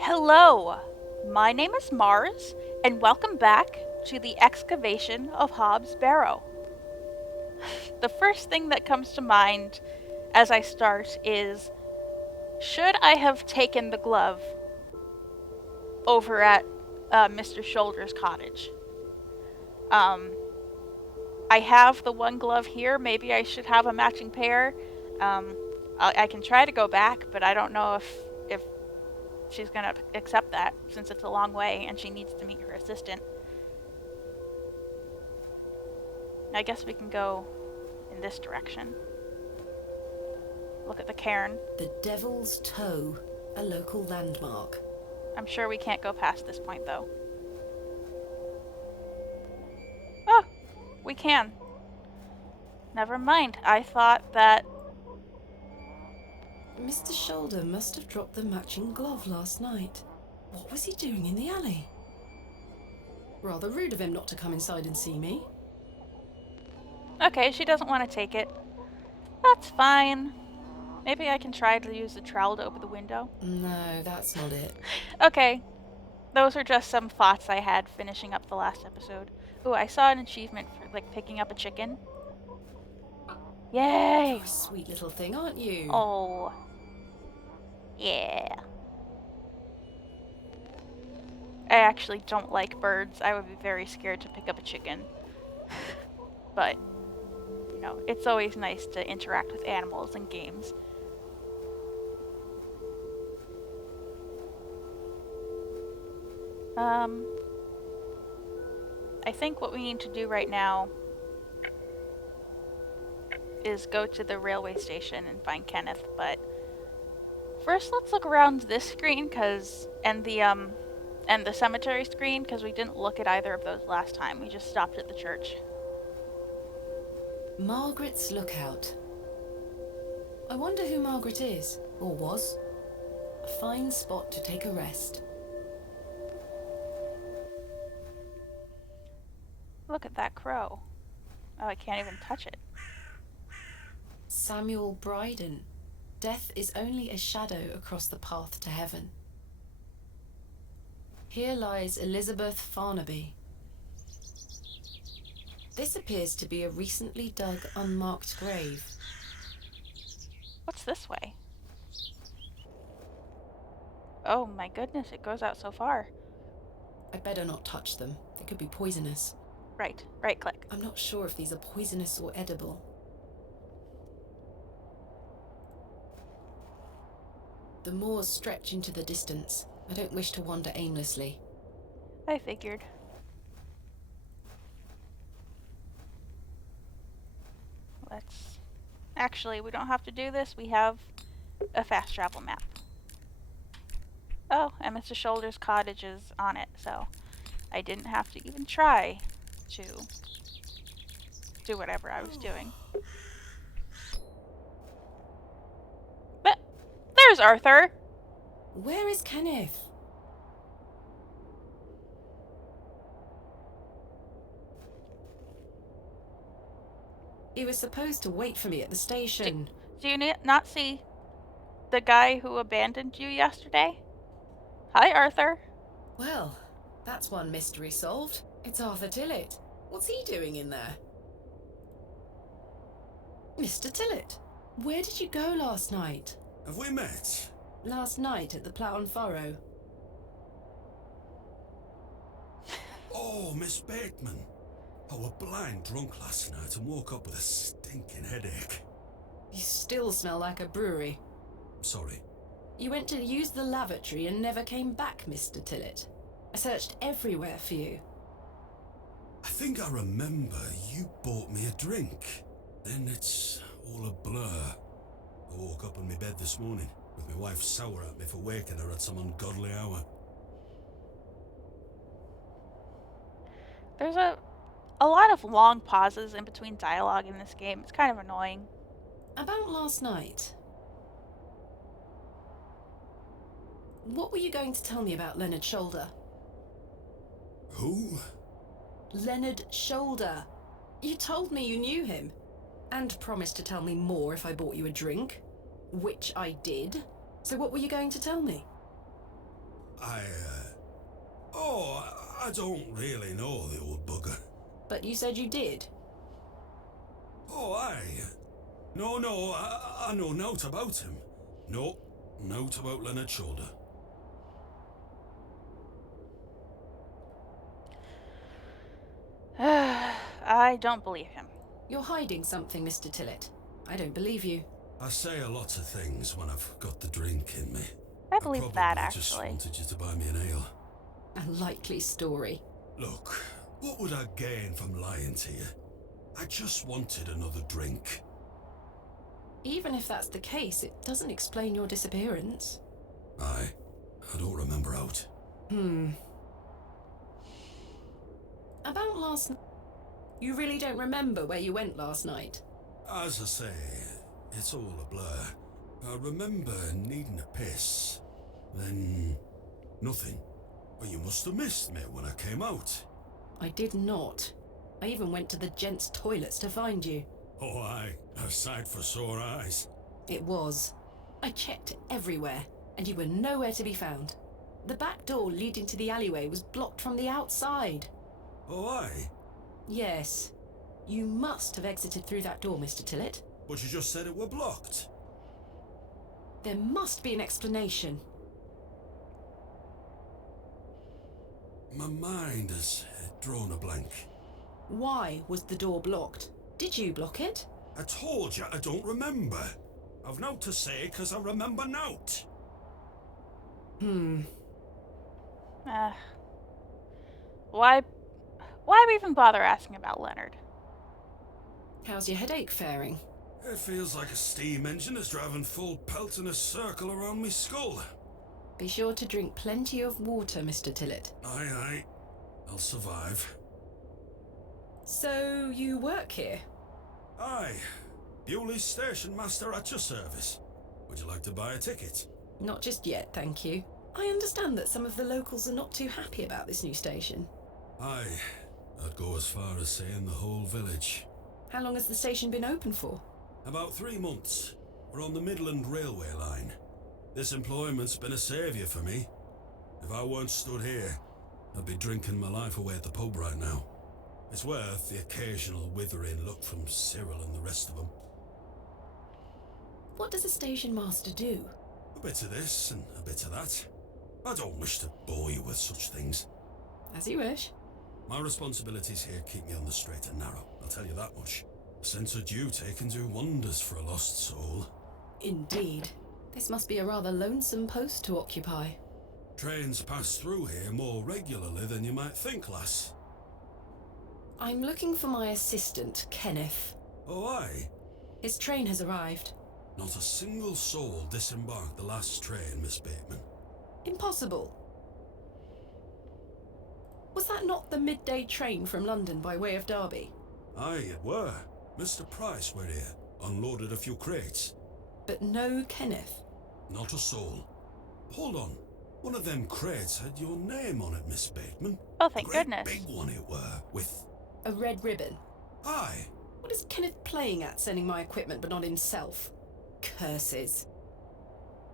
Hello, my name is Mars, and welcome back to the Excavation of Hobbs Barrow. The first thing that comes to mind as I start is, should I have taken the glove over at Mr. Shoulder's cottage? Um, I have the one glove here, maybe I should have a matching pair. Um, I can try to go back, but I don't know if she's gonna accept that since it's a long way and she needs to meet her assistant. I guess we can go in this direction. Look at the cairn. The Devil's Toe, a local landmark. I'm sure we can't go past this point, though. Oh, we can. Never mind. I thought that... Mr. Shoulder must have dropped the matching glove last night. What was he doing in the alley? Rather rude of him not to come inside and see me. Okay, she doesn't want to take it. That's fine. Maybe I can try to use the trowel to open the window. No, that's not it. Okay. Those are just some thoughts I had finishing up the last episode. Ooh, I saw an achievement for, picking up a chicken. Yay! You're a sweet little thing, aren't you? Oh. Yeah. I actually don't like birds. I would be very scared to pick up a chicken. But, it's always nice to interact with animals in games. I think what we need to do right now is go to the railway station and find Kenneth, but first let's look around this screen and the cemetery screen, because we didn't look at either of those last time. We just stopped at the church. Margaret's Lookout. I wonder who Margaret is, or was. A fine spot to take a rest. Look at that crow. Oh, I can't even touch it. Samuel Bryden. Death is only a shadow across the path to heaven. Here lies Elizabeth Farnaby. This appears to be a recently dug, unmarked grave. What's this way? Oh my goodness, it goes out so far. I'd better not touch them. They could be poisonous. Right click. I'm not sure if these are poisonous or edible. The moors stretch into the distance. I don't wish to wander aimlessly. I figured. Actually, we don't have to do this. We have a fast travel map. Oh, and Mr. Shoulder's cottage is on it, so I didn't have to even try to do whatever I was doing. But there's Arthur. Where is Kenneth? He was supposed to wait for me at the station. Do you not see the guy who abandoned you yesterday? Hi, Arthur. Well, that's one mystery solved. It's Arthur Tillett. What's he doing in there? Mr. Tillett, where did you go last night? Have we met? Last night at the Plough and Furrow. Oh, Miss Bateman. I were blind drunk last night and woke up with a stinking headache. You still smell like a brewery. Sorry. You went to use the lavatory and never came back, Mr. Tillett. I searched everywhere for you. I think I remember you bought me a drink. Then it's all a blur. I woke up in my bed this morning with my wife sour at me for waking her at some ungodly hour. There's a lot of long pauses in between dialogue in this game. It's kind of annoying. About last night. What were you going to tell me about Leonard Shoulder? Who? Leonard Shoulder. You told me you knew him. And promised to tell me more if I bought you a drink. Which I did. So what were you going to tell me? I don't really know the old bugger. But you said you did. Oh, aye. No, I know nought about him. No, nought about Leonard Shoulder. I don't believe him. You're hiding something, Mr. Tillett. I don't believe you. I say a lot of things when I've got the drink in me. I believe probably that, just actually. wanted you to buy me an ale. A likely story. Look, what would I gain from lying to you? I just wanted another drink. Even if that's the case, it doesn't explain your disappearance. Aye, I don't remember out. About last night. You really don't remember where you went last night? As I say, it's all a blur. I remember needing a piss. Then nothing. Well, you must have missed me when I came out. I did not. I even went to the gents' toilets to find you. Oh, aye, a sight for sore eyes. It was. I checked everywhere, and you were nowhere to be found. The back door leading to the alleyway was blocked from the outside. Oh, aye? Yes. You must have exited through that door, Mr. Tillett. But you just said it were blocked. There must be an explanation. My mind has drawn a blank. Why was the door blocked? Did you block it? I told you I don't remember. I've nought to say 'cause I remember nought. Why even bother asking about Leonard? How's your headache faring? It feels like a steam engine is driving full pelt in a circle around me skull. Be sure to drink plenty of water, Mr. Tillett. Aye. I'll survive. So, you work here? Aye. Bewley's station master at your service. Would you like to buy a ticket? Not just yet, thank you. I understand that some of the locals are not too happy about this new station. Aye. I'd go as far as saying the whole village. How long has the station been open for? About 3 months. We're on the Midland Railway line. This employment's been a saviour for me. If I weren't stood here, I'd be drinking my life away at the pub right now. It's worth the occasional withering look from Cyril and the rest of them. What does a station master do? A bit of this and a bit of that. I don't wish to bore you with such things. As you wish. My responsibilities here keep me on the straight and narrow, I'll tell you that much. A sense of duty can do wonders for a lost soul. Indeed. This must be a rather lonesome post to occupy. Trains pass through here more regularly than you might think, lass. I'm looking for my assistant, Kenneth. Oh, aye? His train has arrived. Not a single soul disembarked the last train, Miss Bateman. Impossible. Was that not the midday train from London by way of Derby? Aye, it were. Mr. Price were here, unloaded a few crates. But no Kenneth. Not a soul. Hold on. One of them crates had your name on it, Miss Bateman. Oh, thank Great goodness. big one it were, with... A red ribbon. Aye. What is Kenneth playing at, sending my equipment but not himself? Curses.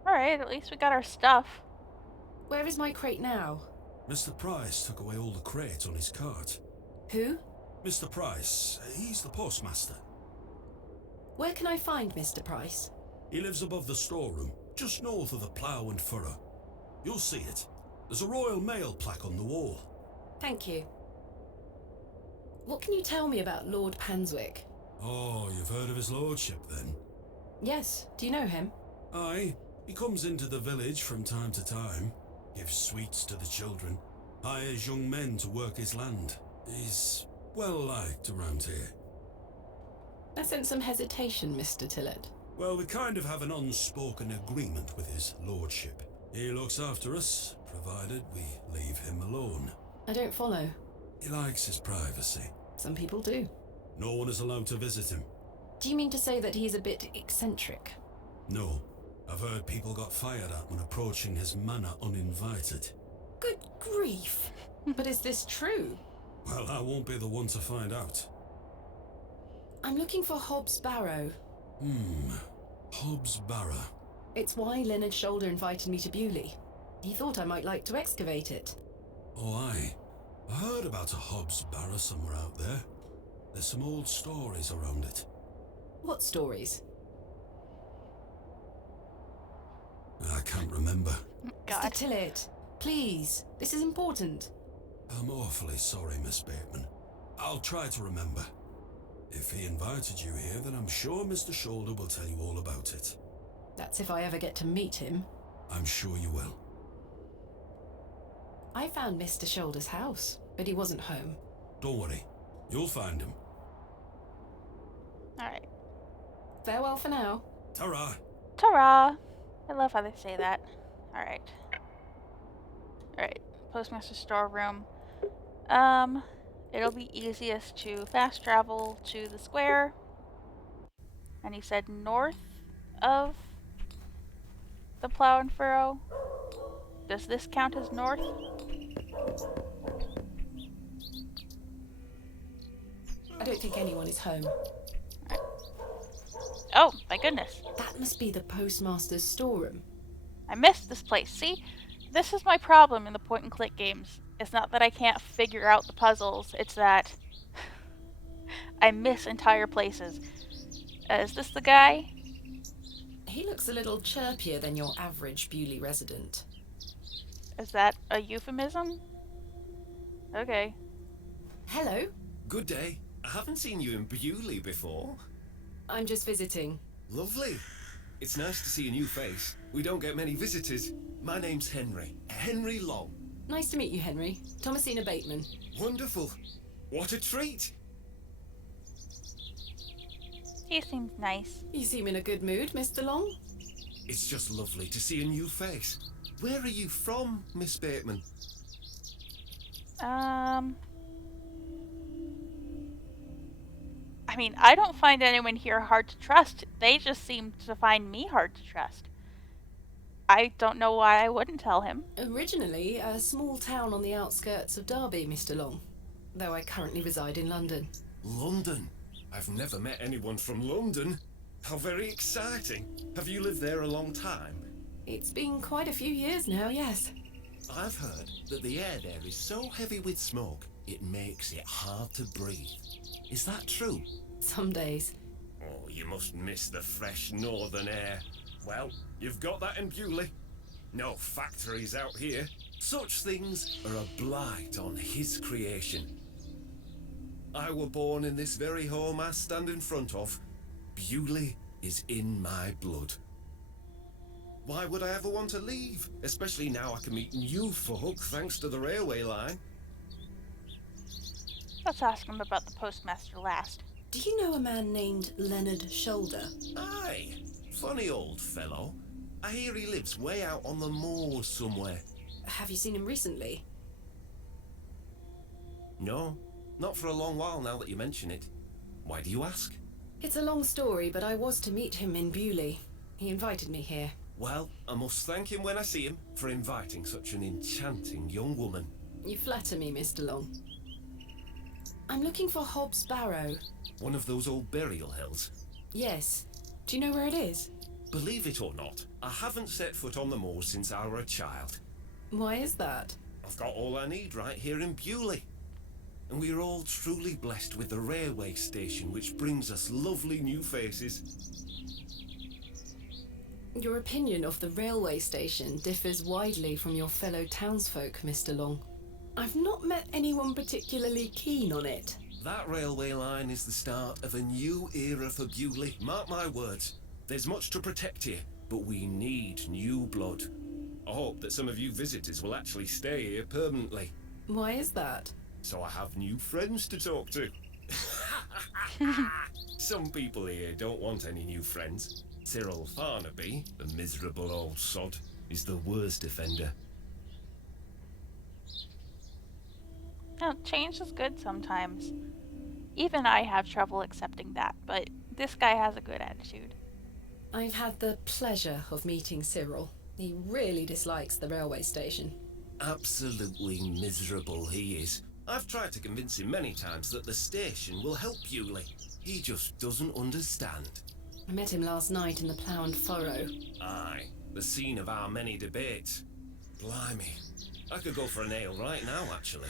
Alright, at least we got our stuff. Where is my crate now? Mr. Price took away all the crates on his cart. Who? Mr. Price, he's the postmaster. Where can I find Mr. Price? He lives above the storeroom, just north of the plough and furrow. You'll see it. There's a Royal Mail plaque on the wall. Thank you. What can you tell me about Lord Panswick? Oh, you've heard of his lordship, then? Yes, do you know him? Aye, he comes into the village from time to time, gives sweets to the children, hires young men to work his land. He's well liked around here. I sense some hesitation, Mr. Tillett. Well, we kind of have an unspoken agreement with his lordship. He looks after us, provided we leave him alone. I don't follow. He likes his privacy. Some people do. No one is allowed to visit him. Do you mean to say that he's a bit eccentric? No. I've heard people got fired at when approaching his manor uninvited. Good grief. But is this true? Well, I won't be the one to find out. I'm looking for Hobbs Barrow. Hobbs Barrow. It's why Leonard Shoulder invited me to Bewley. He thought I might like to excavate it. Oh, aye. I heard about a Hobbs Barrow somewhere out there. There's some old stories around it. What stories? I can't remember. Mr. God. Tillett, please. This is important. I'm awfully sorry, Miss Bateman. I'll try to remember. If he invited you here, then I'm sure Mr. Shoulder will tell you all about it. That's if I ever get to meet him. I'm sure you will. I found Mr. Shoulder's house, but he wasn't home. Don't worry. You'll find him. Alright. Farewell for now. Ta-ra! Ta-ra! I love how they say that. Alright. Alright. Postmaster storeroom. It'll be easiest to fast travel to the square. And he said north of the plow and furrow. Does this count as north? I don't think anyone is home. Oh, my goodness. That must be the postmaster's storeroom. I missed this place. See? This is my problem in the point and click games. It's not that I can't figure out the puzzles, it's that I miss entire places. Is this the guy? He looks a little chirpier than your average Bewley resident. Is that a euphemism? Okay. Hello, Good day. I haven't seen you in Bewley before. I'm just visiting. Lovely. It's nice to see a new face. We don't get many visitors. My name's Henry. Henry Long. Nice to meet you, Henry. Thomasina Bateman. Wonderful. What a treat. He seems nice. You seem in a good mood, Mr. Long. It's just lovely to see a new face. Where are you from, Miss Bateman? I mean, I don't find anyone here hard to trust. They just seem to find me hard to trust. I don't know why I wouldn't tell him. Originally a small town on the outskirts of Derby, Mr. Long, though I currently reside in London. London. I've never met anyone from London. How very exciting. Have you lived there a long time? It's been quite a few years now, yes. I've heard that the air there is so heavy with smoke, it makes it hard to breathe. Is that true? Some days. Oh, you must miss the fresh northern air. Well, you've got that in Bewley. No factories out here. Such things are a blight on his creation. I were born in this very home I stand in front of. Bewley is in my blood. Why would I ever want to leave? Especially now I can meet new folk thanks to the railway line. Let's ask him about the postmaster last. Do you know a man named Leonard Shoulder? Aye, funny old fellow. I hear he lives way out on the moors somewhere. Have you seen him recently? No, not for a long while now that you mention it. Why do you ask? It's a long story, but I was to meet him in Bewley. He invited me here. Well, I must thank him when I see him for inviting such an enchanting young woman. You flatter me, Mr. Long. I'm looking for Hobbs Barrow. One of those old burial hills. Yes. Do you know where it is? Believe it or not, I haven't set foot on the moors since I were a child. Why is that? I've got all I need right here in Bewley. And we are all truly blessed with the railway station, which brings us lovely new faces. Your opinion of the railway station differs widely from your fellow townsfolk, Mr. Long. I've not met anyone particularly keen on it. That railway line is the start of a new era for Bewley. Mark my words. There's much to protect here, but we need new blood. I hope that some of you visitors will actually stay here permanently. Why is that? So I have new friends to talk to. Some people here don't want any new friends. Cyril Farnaby, the miserable old sod, is the worst offender. No, change is good sometimes. Even I have trouble accepting that, but this guy has a good attitude. I've had the pleasure of meeting Cyril. He really dislikes the railway station. Absolutely miserable he is. I've tried to convince him many times that the station will help Bewley. He just doesn't understand. I met him last night in the Plough and Furrow. Aye, the scene of our many debates. Blimey. I could go for an ale right now, actually.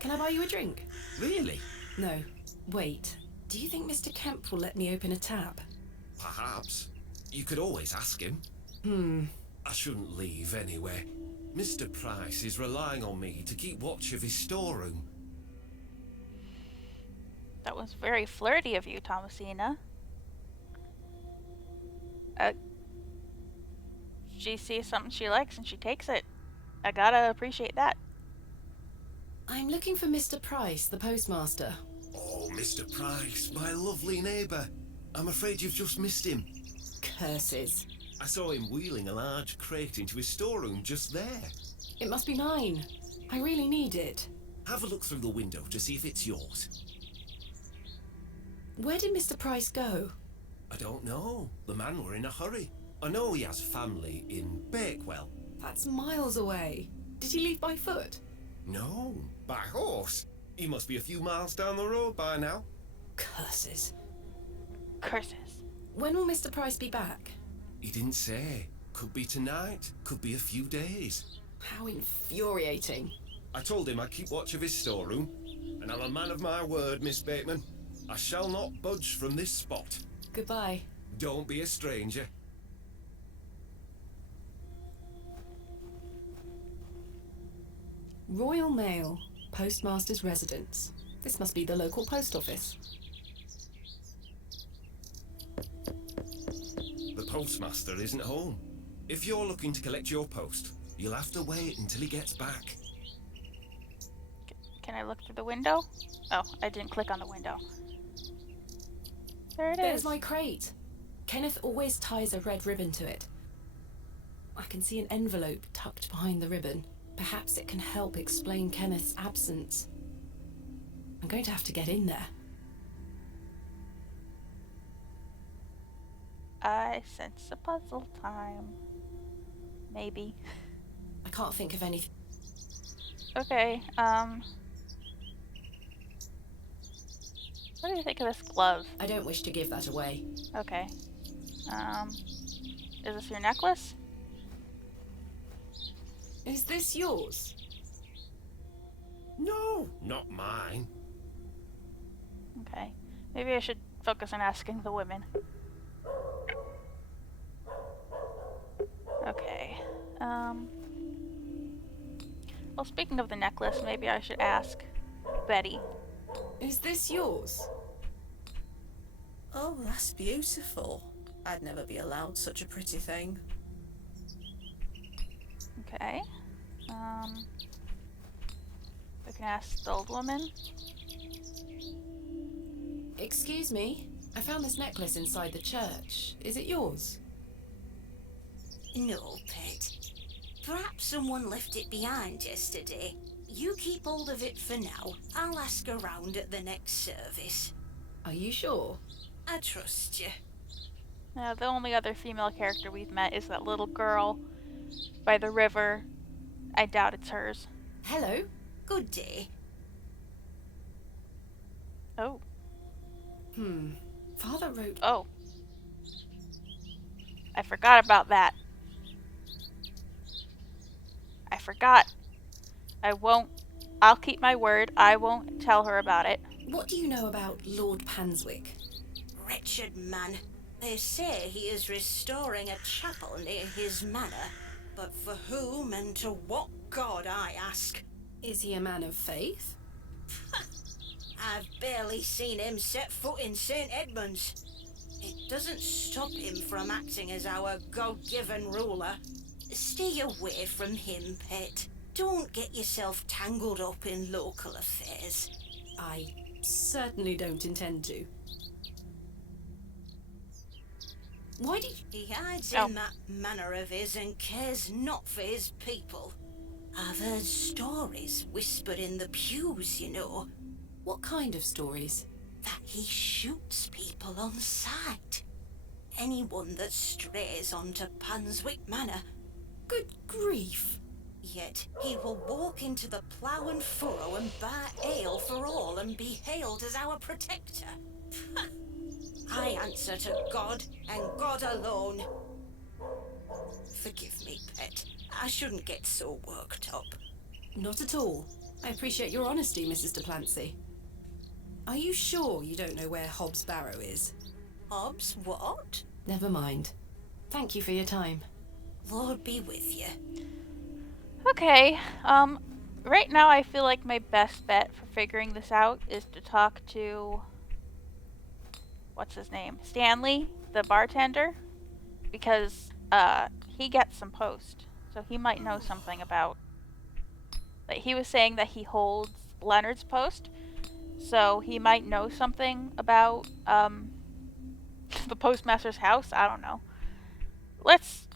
Can I buy you a drink? Really? No. Wait. Do you think Mr. Kemp will let me open a tap? Perhaps. You could always ask him. I shouldn't leave anyway. Mr. Price is relying on me to keep watch of his storeroom. That was very flirty of you, Thomasina. She sees something she likes and she takes it. I gotta appreciate that. I'm looking for Mr. Price, the postmaster. Oh, Mr. Price, my lovely neighbour. I'm afraid you've just missed him. Curses. I saw him wheeling a large crate into his storeroom just there. It must be mine. I really need it. Have a look through the window to see if it's yours. Where did Mr. Price go? I don't know. The man were in a hurry. I know he has family in Bakewell. That's miles away. Did he leave by foot? No, by horse. He must be a few miles down the road by now. Curses. Curses. When will Mr. Price be back? He didn't say. Could be tonight, could be a few days. How infuriating. I told him I'd keep watch of his storeroom, and I'm a man of my word, Miss Bateman. I shall not budge from this spot. Goodbye. Don't be a stranger. Royal Mail, Postmaster's Residence. This must be the local post office. The postmaster isn't home. If you're looking to collect your post, you'll have to wait until he gets back. Can I look through the window? Oh, I didn't click on the window. There it There's is. my crate. Kenneth always ties a red ribbon to it. I can see an envelope tucked behind the ribbon. Perhaps it can help explain Kenneth's absence. I'm going to have to get in there. I sense a puzzle time. Maybe. I can't think of anything. Okay, what do you think of this glove? I don't wish to give that away. Okay. Is this your necklace? Is this yours? No, not mine. Okay. Maybe I should focus on asking the women. Okay. Well, speaking of the necklace, maybe I should ask Betty. Is this yours? Oh, that's beautiful. I'd never be allowed such a pretty thing. Okay. We can ask the old woman. Excuse me. I found this necklace inside the church. Is it yours? No, pet. Perhaps someone left it behind yesterday. You keep hold of it for now. I'll ask around at the next service. Are you sure? I trust you. Now, the only other female character we've met is that little girl by the river. I doubt it's hers. Hello? Good day. Oh. Father wrote... Oh. I forgot about that. I forgot. I'll keep my word. I won't tell her about it. What do you know about Lord Panswick? Wretched man. They say he is restoring a chapel near his manor. But for whom and to what god, I ask? Is he a man of faith? I've barely seen him set foot in St. Edmunds. It doesn't stop him from acting as our God-given ruler. Stay away from him, pet. Don't get yourself tangled up in local affairs. I certainly don't intend to. Why did you... He hides Oh. in that manner of his and cares not for his people. I've heard stories whispered in the pews, you know, What kind of stories? that he shoots people on sight. Anyone that strays onto Panswick Manor. Good grief. Yet he will walk into the plough and furrow and buy ale for all and be hailed as our protector. I answer to God and God alone. Forgive me, pet. I shouldn't get so worked up. Not at all. I appreciate your honesty, Mrs. Duplancy. Are you sure you don't know where Hobbs Barrow is? Hobbs, what? Never mind. Thank you for your time. Lord be with you. Okay, right now I feel like my best bet for figuring this out is to talk to, what's his name? Stanley, the bartender, because, he gets some post, so he might know something about, like, he was saying that he holds Leonard's post, so he might know something about, the postmaster's house. I don't know. Let's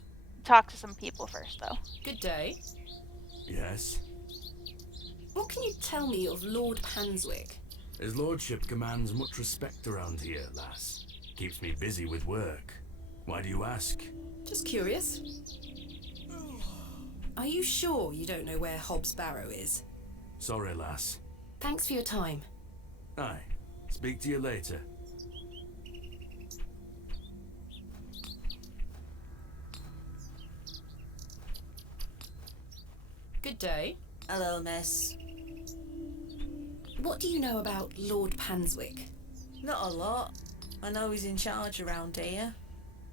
talk to some people first, though. Good day. Yes? What can you tell me of Lord Panswick? His lordship commands much respect around here, lass. Keeps me busy with work. Why do you ask? Just curious. Are you sure you don't know where Hobbs Barrow is? Sorry, lass. Thanks for your time. Aye. Speak to you later. Good day. Hello, miss. What do you know about Lord Panswick? Not a lot. I know he's in charge around here.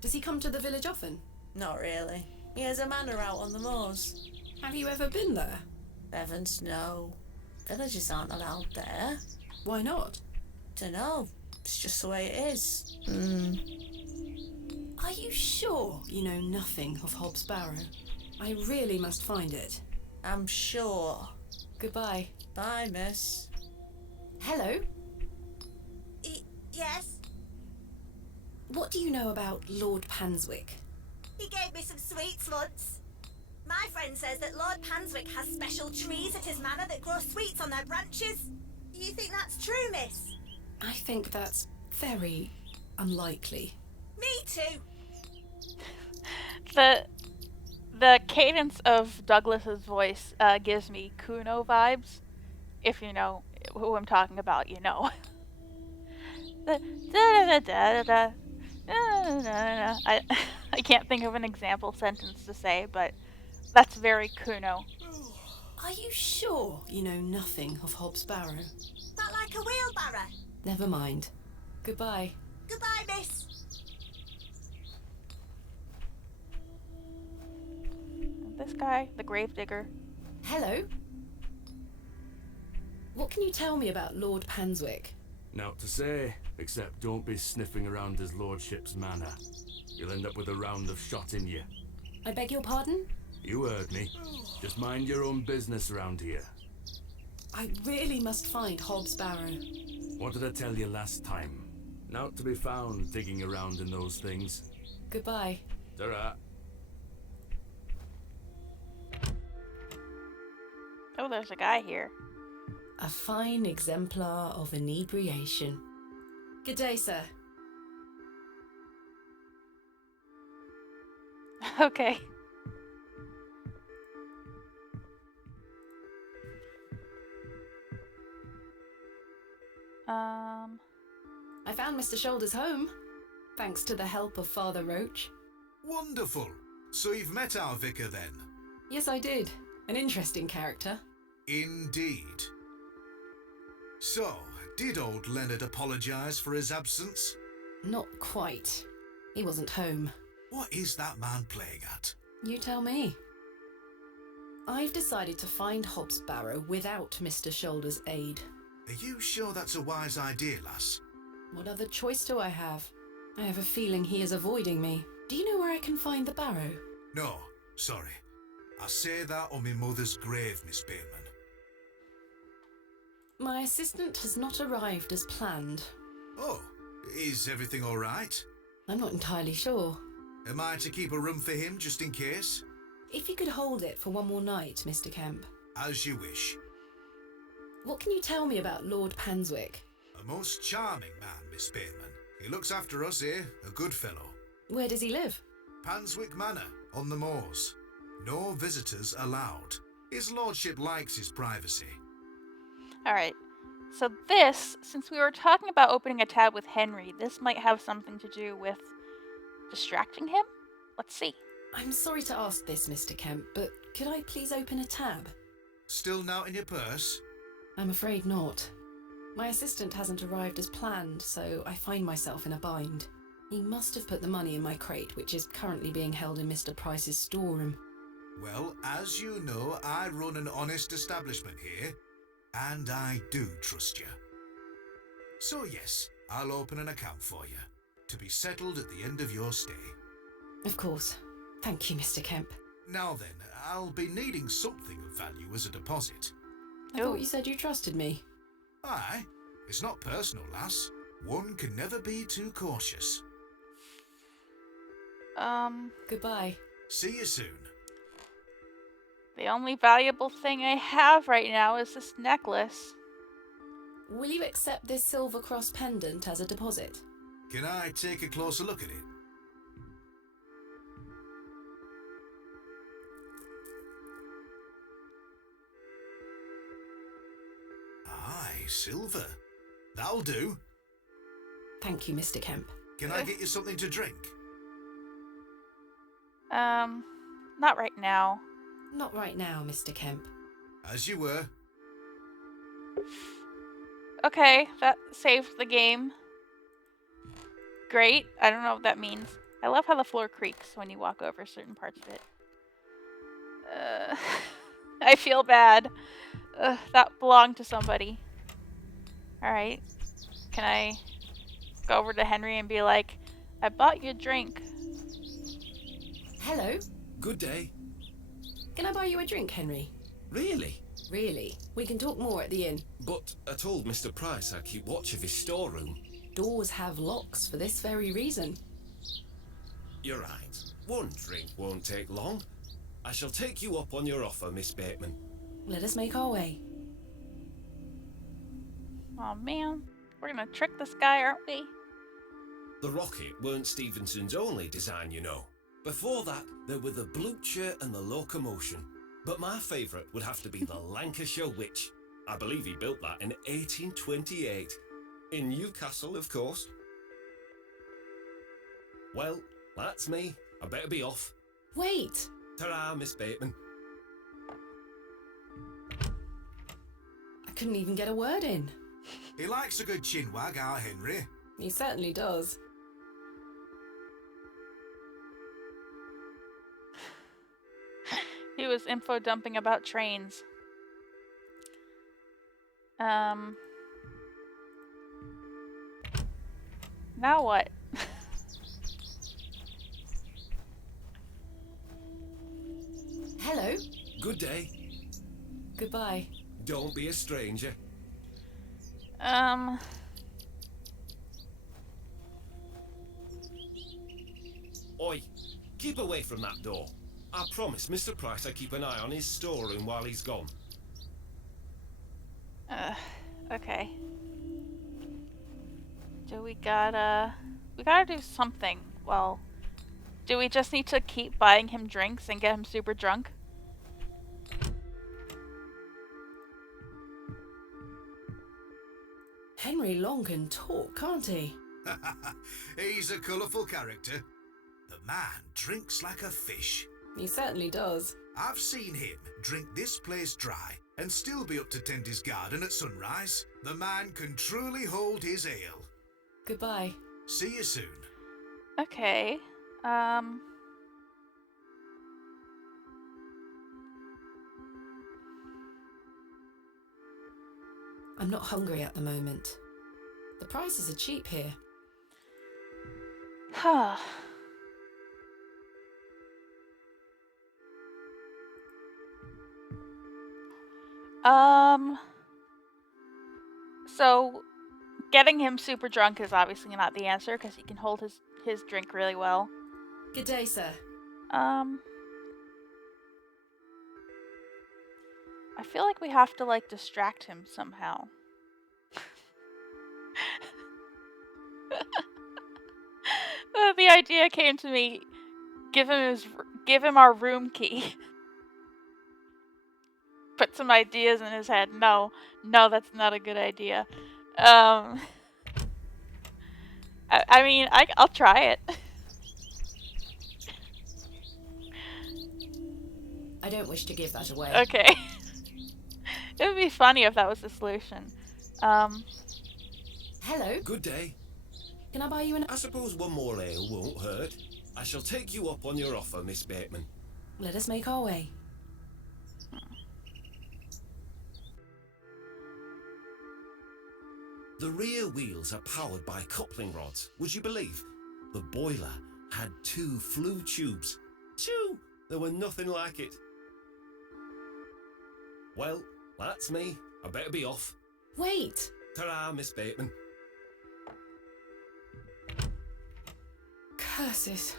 Does he come to the village often? Not really. He has a manor out on the moors. Have you ever been there? Heavens, no. Villagers aren't allowed there. Why not? Dunno. It's just the way it is. Are you sure you know nothing of Hobbs Barrow? I really must find it. I'm sure. Goodbye. Bye, miss. Hello? Yes? What do you know about Lord Panswick? He gave me some sweets once. My friend says that Lord Panswick has special trees at his manor that grow sweets on their branches. Do you think that's true, miss? I think that's very unlikely. Me too. The cadence of Douglas's voice gives me Kuno vibes. If you know who I'm talking about, you know. I can't think of an example sentence to say, but that's very Kuno. Are you sure you know nothing of Hobbs Barrow? That like a wheelbarrow. Never mind. Goodbye. Goodbye, miss. This guy, the gravedigger. Hello? What can you tell me about Lord Panswick? Naught to say, except don't be sniffing around his lordship's manor. You'll end up with a round of shot in you. I beg your pardon? You heard me. Just mind your own business around here. I really must find Hobbs Barrow. What did I tell you last time? Naught to be found digging around in those things. Goodbye. Ta-ra. Oh, there's a guy here. A fine exemplar of inebriation. Good day, sir. Okay. I found Mr. Shoulders home, thanks to the help of Father Roach. Wonderful. So you've met our vicar then? Yes, I did. An interesting character. Indeed. So, did old Leonard apologise for his absence? Not quite. He wasn't home. What is that man playing at? You tell me. I've decided to find Hobbs Barrow without Mr. Shoulders' aid. Are you sure that's a wise idea, lass? What other choice do I have? I have a feeling he is avoiding me. Do you know where I can find the barrow? No, sorry. I say that on my mother's grave, Miss Bateman. My assistant has not arrived as planned. Oh, is everything all right? I'm not entirely sure. Am I to keep a room for him just in case? If you could hold it for one more night, Mr. Kemp. As you wish. What can you tell me about Lord Panswick? A most charming man, Miss Bateman. He looks after us here, a good fellow. Where does he live? Panswick Manor, on the moors. No visitors allowed. His lordship likes his privacy. Alright. So this, since we were talking about opening a tab with Henry, this might have something to do with distracting him? Let's see. I'm sorry to ask this, Mr. Kemp, but could I please open a tab? Still not in your purse? I'm afraid not. My assistant hasn't arrived as planned, so I find myself in a bind. He must have put the money in my crate, which is currently being held in Mr. Price's storeroom. Well, as you know, I run an honest establishment here, and I do trust you. So yes, I'll open an account for you, to be settled at the end of your stay. Of course. Thank you, Mr. Kemp. Now then, I'll be needing something of value as a deposit. I thought you said you trusted me. Aye, it's not personal, lass. One can never be too cautious. Goodbye. See you soon. The only valuable thing I have right now is this necklace. Will you accept this silver cross pendant as a deposit? Can I take a closer look at it? Aye, silver. That'll do. Thank you, Mr. Kemp. Can I get you something to drink? Not right now. Not right now, Mr. Kemp. As you were. Okay, that saved the game. Great. I don't know what that means. I love how the floor creaks when you walk over certain parts of it. I feel bad. That belonged to somebody. Alright. Can I go over to Henry and be like, I bought you a drink. Hello? Good day. Can I buy you a drink, Henry? Really? Really? We can talk more at the inn. But I told Mr. Price I'd keep watch of his storeroom. Doors have locks for this very reason. You're right. One drink won't take long. I shall take you up on your offer, Miss Bateman. Let us make our way. Oh man, we're gonna trick this guy, aren't we? The rocket weren't Stevenson's only design, you know. Before that, there were the Blucher and the Locomotion. But my favourite would have to be the Lancashire Witch. I believe he built that in 1828. In Newcastle, of course. Well, that's me. I better be off. Wait! Ta-ra, Miss Bateman. I couldn't even get a word in. He likes a good chinwag, our Henry. He certainly does. He was info dumping about trains. Now what? Hello? Good day. Goodbye. Don't be a stranger. Oi, keep away from that door. I promise Mr. Price I keep an eye on his storeroom while he's gone. Okay. We gotta do something. Well, do we just need to keep buying him drinks and get him super drunk? Henry Long can talk, can't he? He's a colourful character. The man drinks like a fish. He certainly does. I've seen him drink this place dry and still be up to tend his garden at sunrise. The man can truly hold his ale. Goodbye. See you soon. Okay. I'm not hungry at the moment. The prices are cheap here. Huh. So getting him super drunk is obviously not the answer because he can hold his drink really well. Good day, sir. I feel like we have to like distract him somehow. The idea came to me. Give him our room key. Put some ideas in his head. No, that's not a good idea. I mean, I'll try it. don't wish to give that away. Okay. It would be funny if that was the solution. Hello. Good day. Can I buy you an... I suppose one more ale won't hurt. I shall take you up on your offer, Miss Bateman. Let us make our way. The rear wheels are powered by coupling rods, would you believe? The boiler had 2 flue tubes. 2! There were nothing like it. Well, that's me. I better be off. Wait! Ta-ra, Miss Bateman. Curses.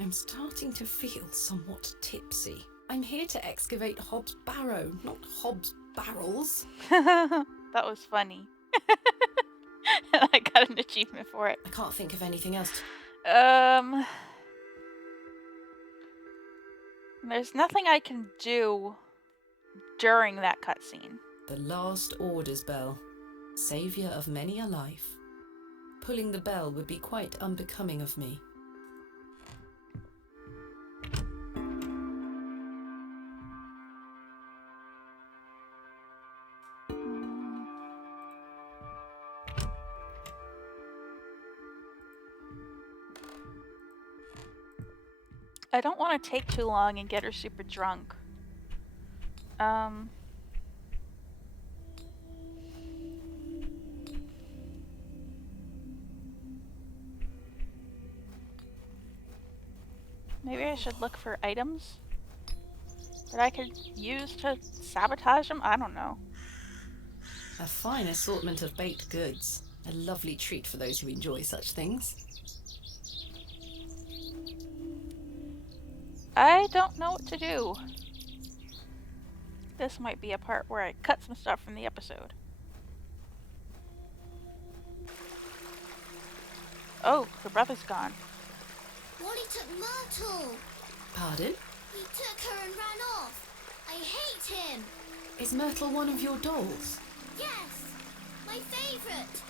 I'm starting to feel somewhat tipsy. I'm here to excavate Hobbs' Barrow, not Hobbs' barrels. That was funny. And I got an achievement for it. I can't think of anything else. There's nothing I can do during that cutscene. The last orders bell. Saviour of many a life. Pulling the bell would be quite unbecoming of me. I don't want to take too long and get her super drunk. Maybe I should look for items that I could use to sabotage them? I don't know. A fine assortment of baked goods. A lovely treat for those who enjoy such things. I don't know what to do. This might be a part where I cut some stuff from the episode. Oh, her brother's gone. Wally took Myrtle. Pardon? He took her and ran off. I hate him. Is Myrtle one of your dolls? Yes, my favourite.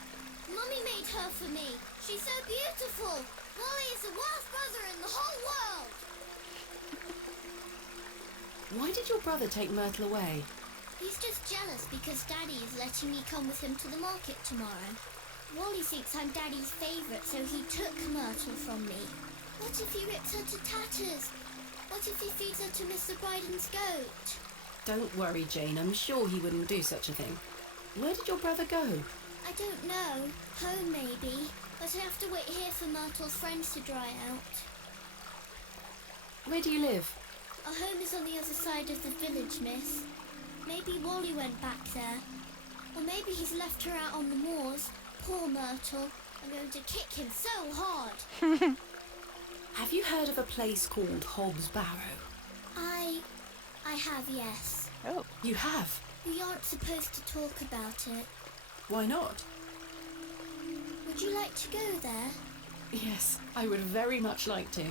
Mummy made her for me. She's so beautiful. Wally is the worst brother in the whole world. Why did your brother take Myrtle away? He's just jealous because Daddy is letting me come with him to the market tomorrow. Wally thinks I'm Daddy's favourite, so he took Myrtle from me. What if he rips her to tatters? What if he feeds her to Mr. Bryden's goat? Don't worry, Jane. I'm sure he wouldn't do such a thing. Where did your brother go? I don't know. Home, maybe. But I have to wait here for Myrtle's friends to dry out. Where do you live? Our home is on the other side of the village, miss. Maybe Wally went back there. Or maybe he's left her out on the moors. Poor Myrtle. I'm going to kick him so hard. Have you heard of a place called Hobbs' Barrow? I have, yes. Oh. You have? We aren't supposed to talk about it. Why not? Would you like to go there? Yes, I would very much like to.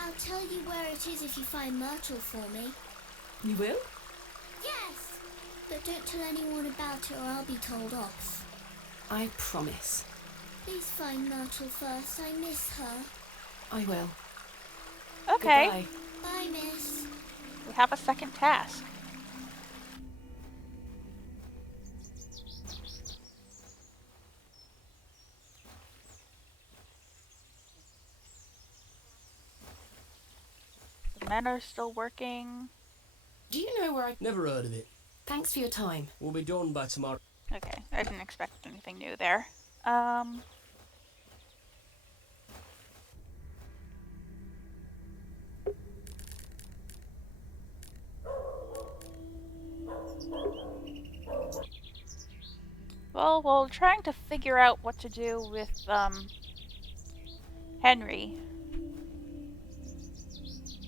I'll tell you where it is if you find Myrtle for me. You will? Yes! But don't tell anyone about it or I'll be told off. I promise. Please find Myrtle first. I miss her. I will. Okay. Goodbye. Bye, miss. We have a second task. The men are still working. Do you know where I... Never heard of it. Thanks for your time. We'll be done by tomorrow. Okay, I didn't expect anything new there. Well, while trying to figure out what to do with, Henry.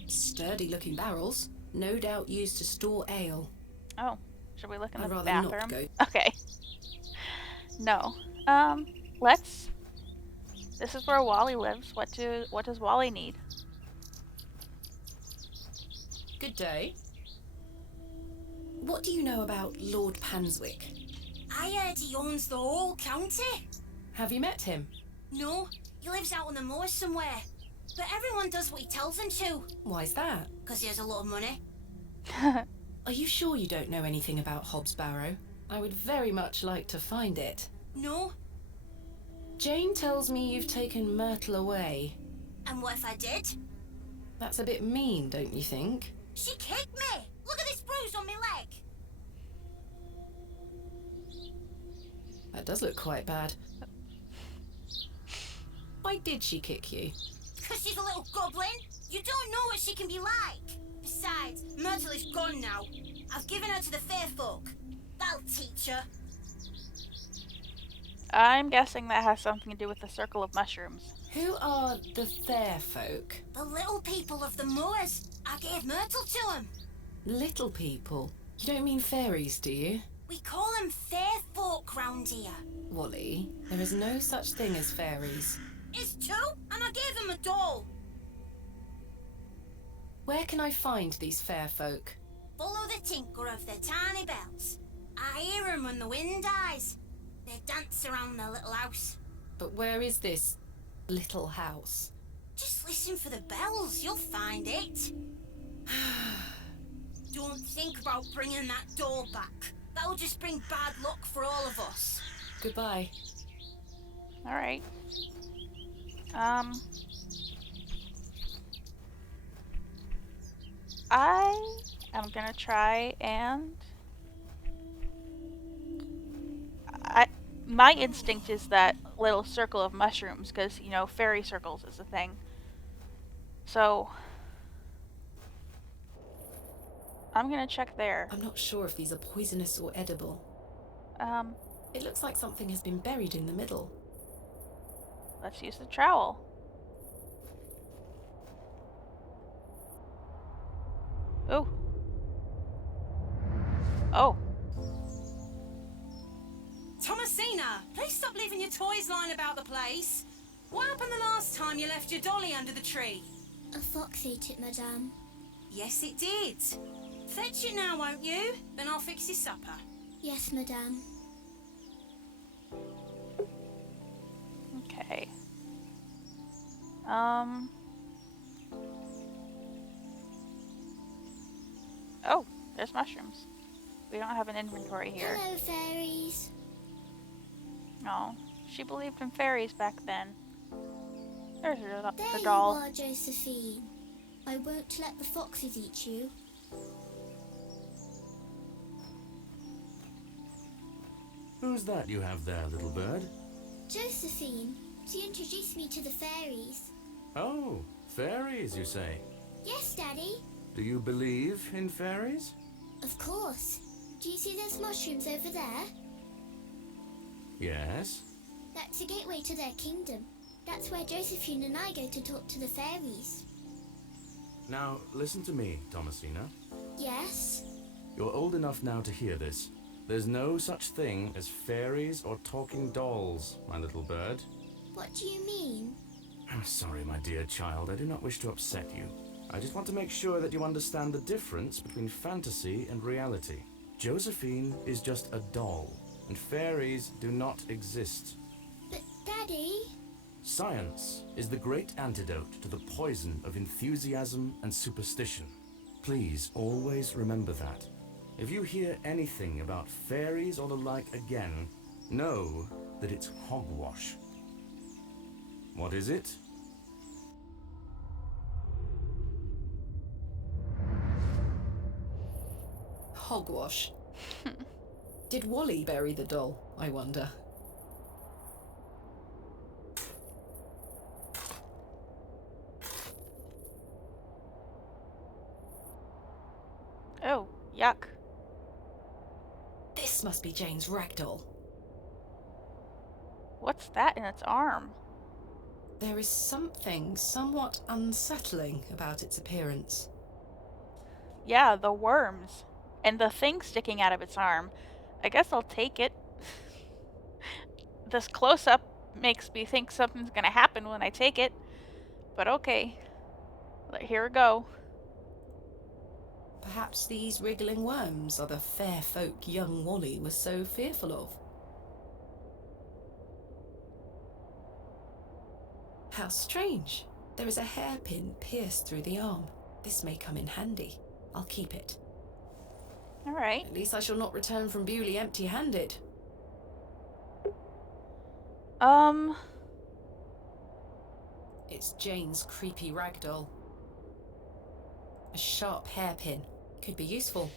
Sturdy-looking barrels. No doubt used to store ale. Oh, should we look in I'd the rather not bathroom? go. Okay. No. Let's... This is where Wally lives. What does Wally need? Good day. What do you know about Lord Panswick? I heard he owns the whole county. Have you met him? No, he lives out on the moors somewhere. But everyone does what he tells them to, Why's that? 'cause he has a lot of money. Are you sure you don't know anything about Hobbs Barrow? I would very much like to find it. No? Jane tells me you've taken Myrtle away. And what if I did? That's a bit mean, don't you think? She kicked me! Look at this bruise on my leg! That does look quite bad. Why did she kick you? Because she's a little goblin. You don't know what she can be like. Besides, Myrtle is gone now. I've given her to the fair folk. That'll teach her. I'm guessing that has something to do with the circle of mushrooms. Who are the fair folk? The little people of the moors. I gave Myrtle to them. Little people? You don't mean fairies, do you? We call them fair folk round here. Wally, there is no such thing as fairies. It's two, and I gave them a doll. Where can I find these fair folk? Follow the tinkle of their tiny bells. I hear them when the wind dies. They dance around their little house. But where is this little house? Just listen for the bells, you'll find it. Don't think about bringing that doll back. That'll just bring bad luck for all of us. Goodbye. Alright. I am gonna try and... My instinct is that little circle of mushrooms, because, you know, fairy circles is a thing. So... I'm gonna check there. I'm not sure if these are poisonous or edible. It looks like something has been buried in the middle. Let's use the trowel. Oh. Oh. Thomasina, please stop leaving your toys lying about the place. What happened the last time you left your dolly under the tree? A fox ate it, madame. Yes, it did. Fetch it now, won't you? Then I'll fix your supper. Yes, madame. Okay. Oh, there's mushrooms. We don't have an inventory here. Hello, fairies. No, she believed in fairies back then. There's her There you doll. are, Josephine. I won't let the foxes eat you. Who's that you have there, little bird? Josephine, she introduced me to the fairies. Oh, fairies, you say? Yes, Daddy. Do you believe in fairies? Of course. Do you see those mushrooms over there? Yes. That's a gateway to their kingdom. That's where Josephine and I go to talk to the fairies. Now, listen to me, Thomasina. Yes? You're old enough now to hear this. There's no such thing as fairies or talking dolls, my little bird. What do you mean? I'm sorry, my dear child. I do not wish to upset you. I just want to make sure that you understand the difference between fantasy and reality. Josephine is just a doll, and fairies do not exist. But, Daddy... Science is the great antidote to the poison of enthusiasm and superstition. Please always remember that. If you hear anything about fairies or the like again, know that it's hogwash. What is it? Hogwash. Did Wally bury the doll, I wonder? Oh, yuck. This must be Jane's ragdoll. What's that in its arm? There is something somewhat unsettling about its appearance. Yeah, the worms. And the thing sticking out of its arm. I guess I'll take it. This close-up makes me think something's gonna happen when I take it. But okay. Here we go. Perhaps these wriggling worms are the fair folk young Wally was so fearful of. How strange. There is a hairpin pierced through the arm. This may come in handy. I'll keep it. Alright. At least I shall not return from Bewley empty-handed. It's Jane's creepy ragdoll. A sharp hairpin. Could be useful.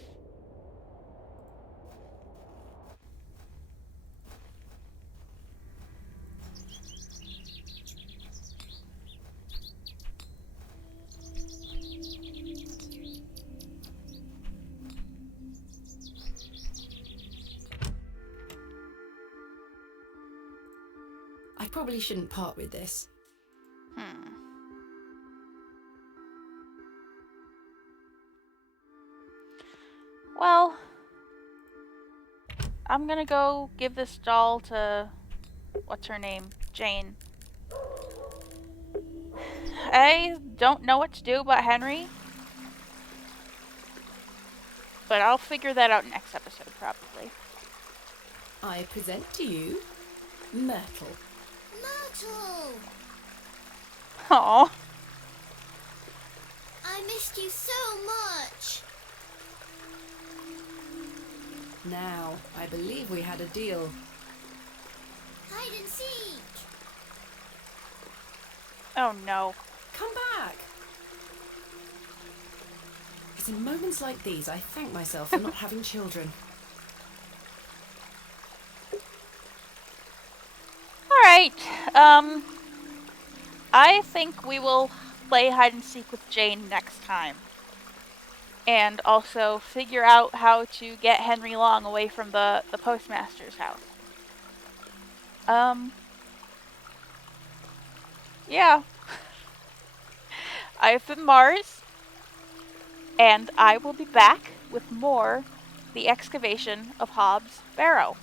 I probably shouldn't part with this. Well, I'm gonna go give this doll to, what's her name? Jane. I don't know what to do about Henry, but I'll figure that out next episode, probably. I present to you Myrtle. Myrtle! Aww. I missed you so much. Now, I believe we had a deal. Hide and seek. Oh no. Come back! It's in moments like these I thank myself for not having children. Alright, I think we will play hide and seek with Jane next time. And also figure out how to get Henry Long away from the postmaster's house. Yeah. I've been Mars, and I will be back with more The Excavation of Hobbs Barrow.